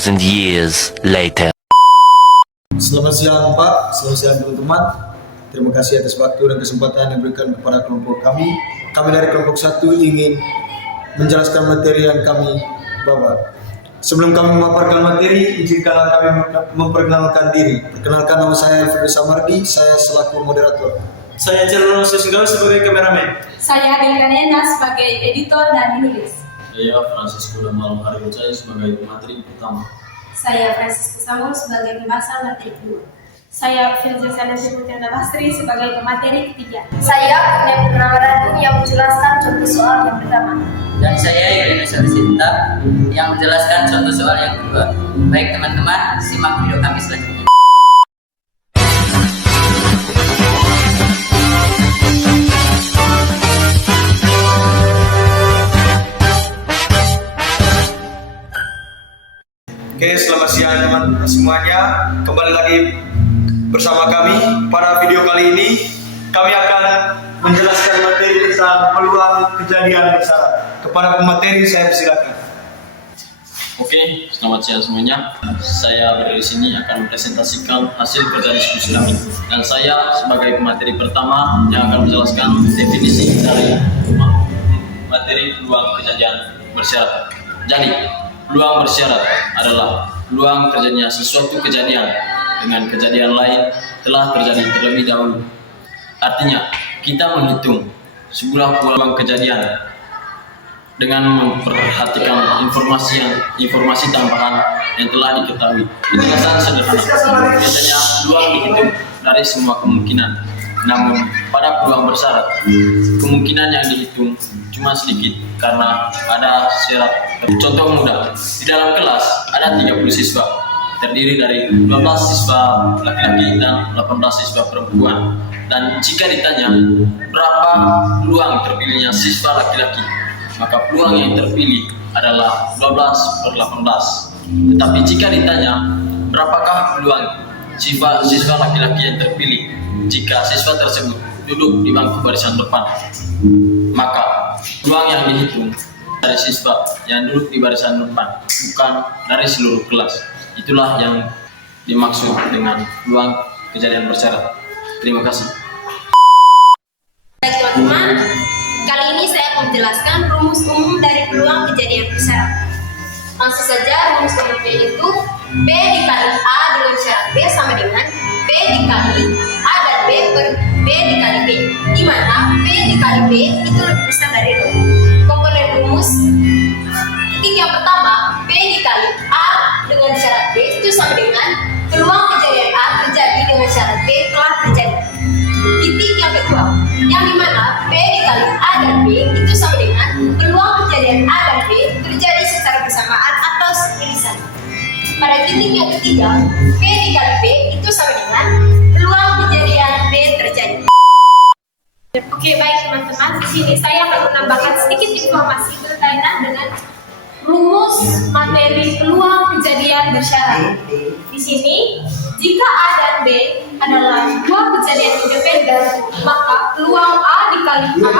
2,000 years later. Selamat siang Pak, selamat siang teman-teman. Terima kasih atas waktu dan kesempatan yang diberikan kepada kelompok kami. Kami dari kelompok 1 ingin menjelaskan materi yang kami bawa. Sebelum kami memaparkan materi, izinkanlah kami memperkenalkan diri. Perkenalkan, nama saya Alfred Samardi, saya selaku moderator. Saya Celno Sesunggawa sebagai kameramen. Saya Delkaniana sebagai editor dan penulis. Saya Francisco Damal Haribocai sebagai pemateri utama. Saya Francisco Samuel sebagai pembahasan materi kedua. Saya Firza Sanasi Putri Bastri sebagai pemateri ketiga. Saya Putri Purnama yang menjelaskan contoh soal yang pertama. Dan saya Irene Sinta yang menjelaskan contoh soal yang kedua. Baik teman-teman, simak video kami selanjutnya. Oke, selamat siang teman-teman semuanya. Kembali lagi bersama kami. Pada video kali ini kami akan menjelaskan materi tentang peluang kejadian bersyarat. Kepada pemateri saya persilakan. Oke, selamat siang semuanya. Saya berada di sini akan mempresentasikan hasil kerja diskusi kami. Dan saya sebagai pemateri pertama yang akan menjelaskan definisi dari materi peluang kejadian bersyarat. Jadi, peluang bersyarat adalah peluang terjadinya sesuatu kejadian dengan kejadian lain telah terjadi terlebih dahulu. Artinya, kita menghitung sebuah peluang kejadian dengan memperhatikan informasi tambahan yang telah diketahui. Penjelasan sederhana. Biasanya peluang dihitung dari semua kemungkinan. Namun pada peluang bersyarat, kemungkinan yang dihitung cuma sedikit karena ada syarat. Contoh mudah, di dalam kelas ada 30 siswa, terdiri dari 12 siswa laki-laki dan 18 siswa perempuan. Dan jika ditanya berapa peluang terpilihnya siswa laki-laki, maka peluang yang terpilih adalah 12/18. Tetapi jika ditanya berapakah peluang siswa laki-laki yang terpilih jika siswa tersebut duduk di bangku barisan depan, maka peluang yang dihitung dari siswa yang duduk di barisan depan, bukan dari seluruh kelas. Itulah yang dimaksud dengan peluang kejadian bersyarat. Terima kasih. Baik teman-teman, kali ini saya akan menjelaskan rumus umum dari peluang kejadian bersyarat. Langsung saja, rumus umumnya itu B dikali A dengan syarat B sama dengan B dikali A dan B per B dikali B, di mana B dikali B itu lebih besar dari rho. Komponen rumus titik yang pertama, B dikali A dengan syarat B itu sama dengan peluang kejadian A terjadi dengan syarat B telah terjadi. Titik yang kedua, yang dimana B dikali A dan B itu sama dengan peluang kejadian A dan B terjadi secara bersamaan atau irisan. Pada titik yang ketiga, B dikali B itu sama dengan peluang kejadian B terjadi. Oke, baik teman-teman, di sini saya akan menambahkan sedikit informasi berkaitan dengan rumus materi peluang kejadian bersyarat. Di sini, jika A dan B adalah dua kejadian independen, maka peluang A dikali A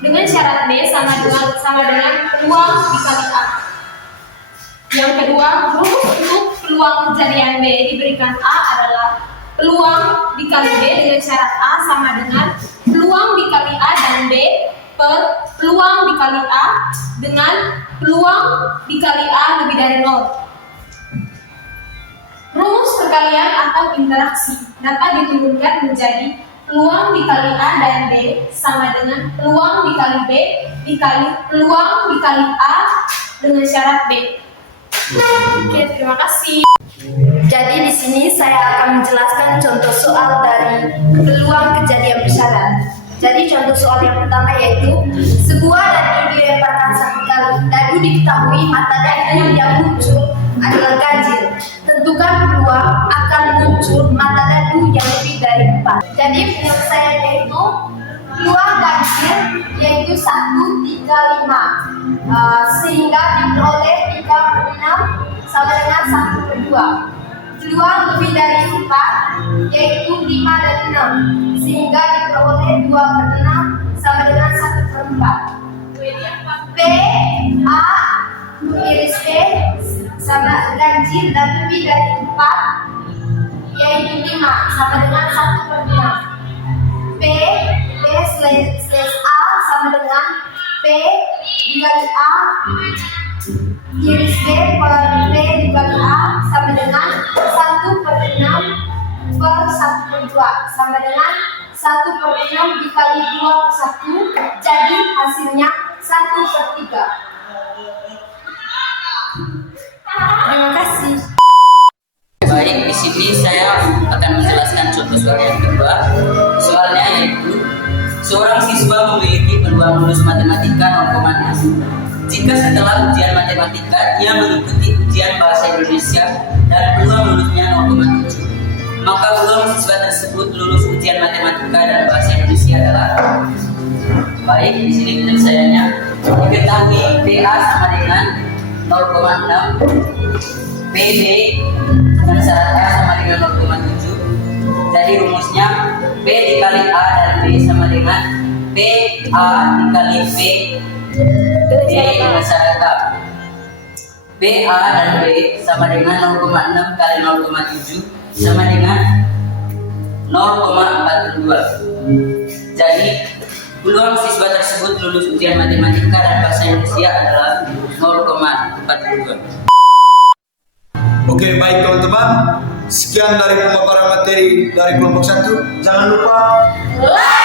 dengan syarat B sama dengan peluang dikali A. Yang kedua, rumus untuk peluang kejadian B diberikan A adalah peluang dikali B dengan syarat A sama dengan peluang dikali A dan B per peluang dikali A dengan peluang dikali A lebih dari 0. Rumus perkalian atau interaksi dapat diturunkan menjadi peluang dikali A dan B sama dengan peluang dikali B dikali peluang dikali A dengan syarat B. Oke, terima kasih. Jadi di sini saya akan menjelaskan contoh soal dari peluang kejadian bersyarat. Jadi contoh soal yang pertama yaitu sebuah dadu dilemparkan satu kali. Dadu diketahui mata dadu yang muncul adalah ganjil. Tentukan peluang akan muncul mata dadu yang lebih dari 4. Jadi penyelesaiannya itu peluang ganjil yaitu 1, 3, 5 sehingga diperoleh 3/6 sama dengan 1/2. Peluang lebih dari 4 yaitu 5 dan 6 sehingga diperoleh 2/6 sama dengan 1/4. P A iris P sama ganjil dan lebih dari 4, yaitu 5 sama dengan 1/5. B slash A sama dengan P dikali A times B per P dikali A sama dengan 1/6 per 1/2 sama dengan 1/6 dikali 2/1, jadi hasilnya 1/3. Terima kasih. Baik, di sini saya akan menjelaskan contoh soal yang kedua. Soalnya yaitu seorang siswa memiliki peluang lulus matematika 0,6 jika setelah ujian matematika ia mengikuti ujian bahasa Indonesia dan peluang lulusnya 0,7. Maka peluang siswa tersebut lulus ujian matematika dan bahasa Indonesia adalah, baik, di sini penyelesaiannya diketahui PA sama dengan 0,6, PB dengan syarat A sama dengan 0,7. Jadi rumusnya P dikali A dan B sama dengan PA dikali B dengan syarat A. PA dan B sama dengan 0,6 kali 0,7 sama dengan 0,42. Jadi peluang siswa tersebut lulus ujian matematika dan bahasa Indonesia adalah 0,42. Oke, baik teman-teman. Sekian dari pemaparan materi dari kelompok 1. Jangan lupa Like!